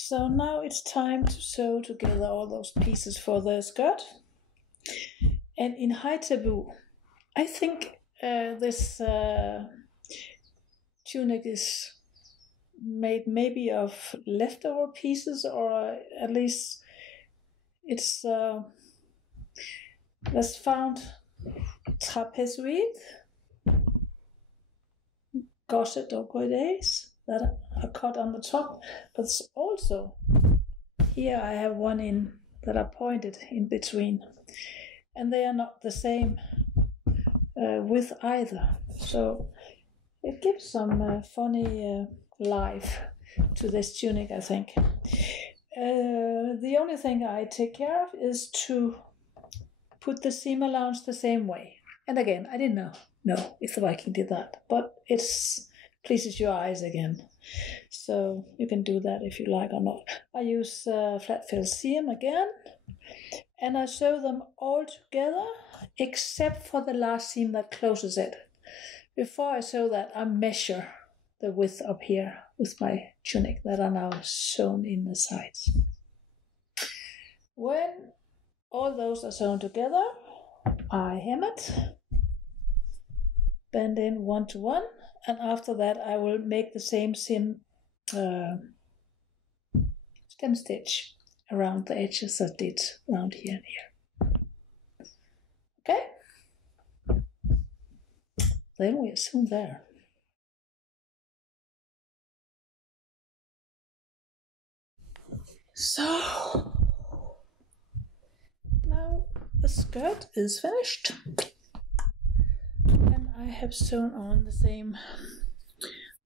So now it's time to sew together all those pieces for the skirt. And in Hedeby, I think this tunic is made maybe of leftover pieces, or at least it's was found tapestry, gosset or baces that are cut on the top, but also here I have one in that are pointed in between, and they are not the same width either. So it gives some funny life to this tunic, I think. The only thing I take care of is to put the seam allowance the same way. And again, I didn't know if the Viking did that, but it pleases your eyes again. So you can do that if you like or not. I use flat fill seam again, and I sew them all together except for the last seam that closes it. Before I sew that, I measure the width up here with my tunic that are now sewn in the sides. When all those are sewn together, I hem it, bend in 1 to 1, and after that I will make the same stem stitch around the edges that did around here and here. Okay? Then we are soon there. So now the skirt is finished, and I have sewn on the same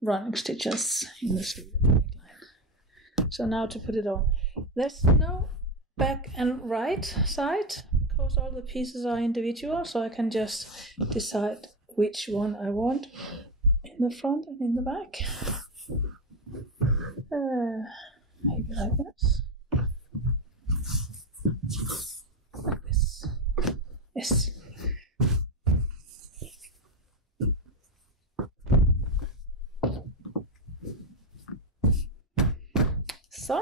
running stitches in the sleeve and neckline. So now to put it on, there's no back and right side because all the pieces are individual, so I can just decide which one I want in the front and in the back. Maybe like this. Like this. Yes. So.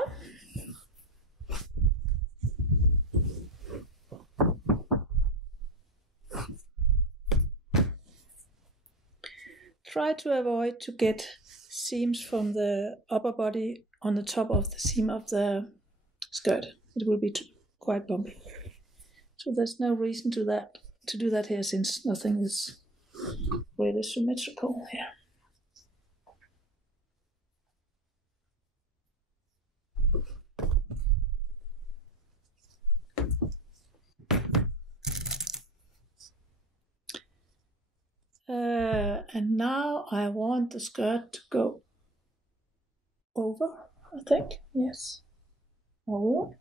Try to avoid to get seams from the upper body on the top of the seam of the skirt. It will be quite bumpy. So there's no reason to do that here, since nothing is really symmetrical here. And now I want the skirt to go over, I think. Yes. Or will?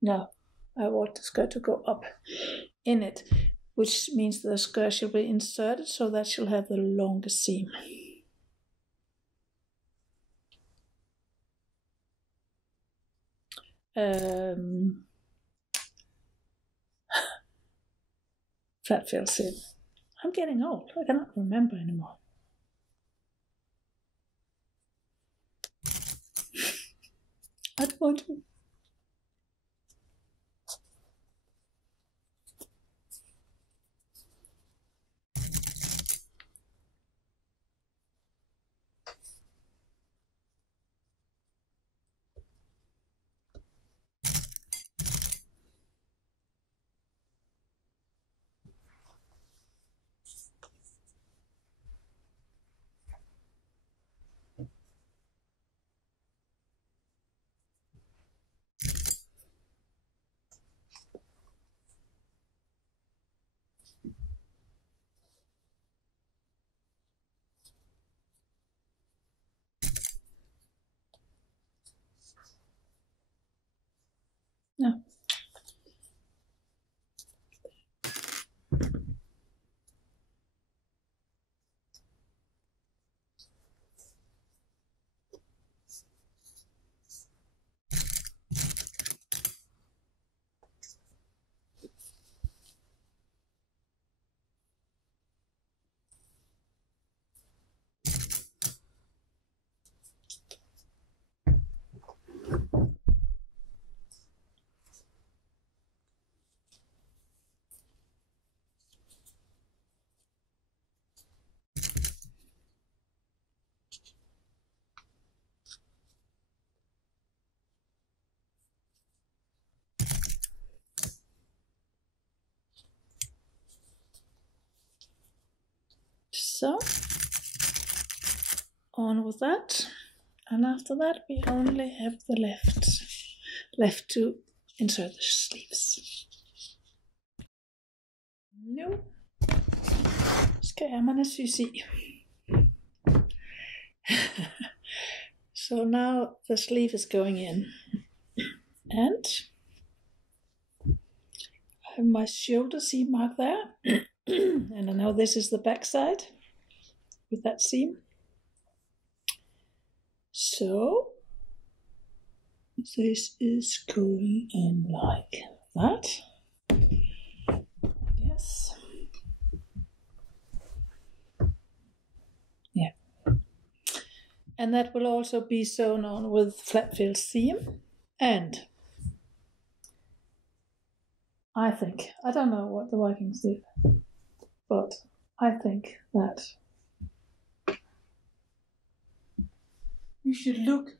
No, I want the skirt to go up in it, which means the skirt should be inserted so that she'll have the longest seam. Flat fill seam. I'm getting old. I cannot remember anymore. I don't want to. So, on with that. And after that, we only have the left to insert the sleeves. Nu skal ærmerne sys i. So now the sleeve is going in. And I have my shoulder seam mark there. And I know this is the back side with that seam. So this is going in like that. Yes. Yeah. And that will also be sewn on with flat fill seam. And I think, I don't know what the Vikings did, but I think that you should look,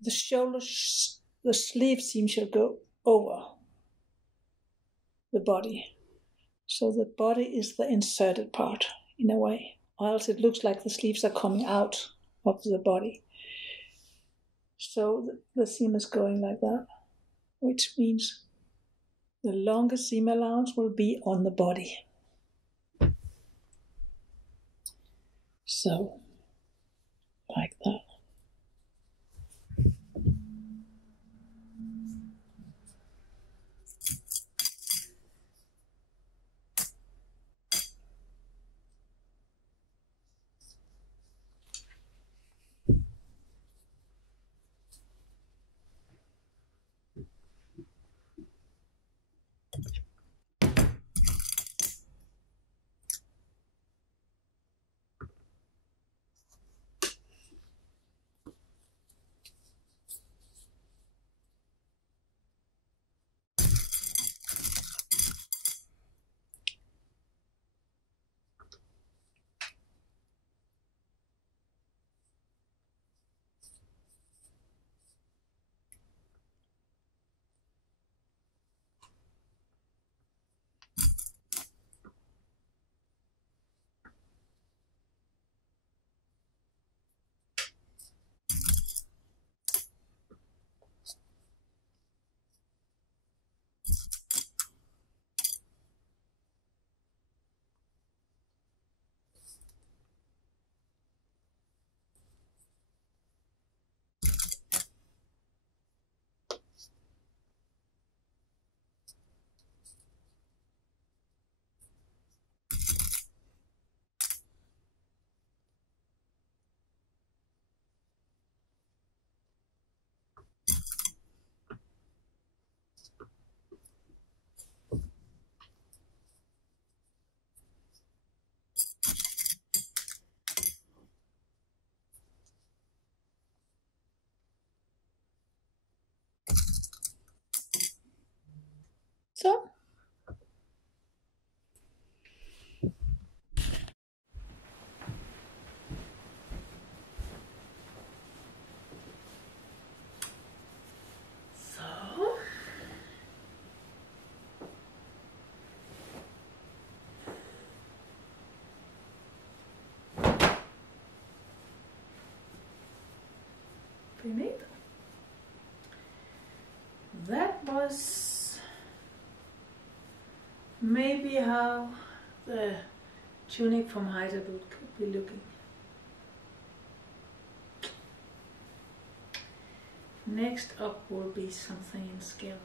the shoulders, the sleeve seam shall go over the body. So the body is the inserted part in a way, or else it looks like the sleeves are coming out of the body. So the seam is going like that, which means the longest seam allowance will be on the body. So, like that. So, that was maybe how the tunic from Hedeby could be looking. Next up will be something in scale.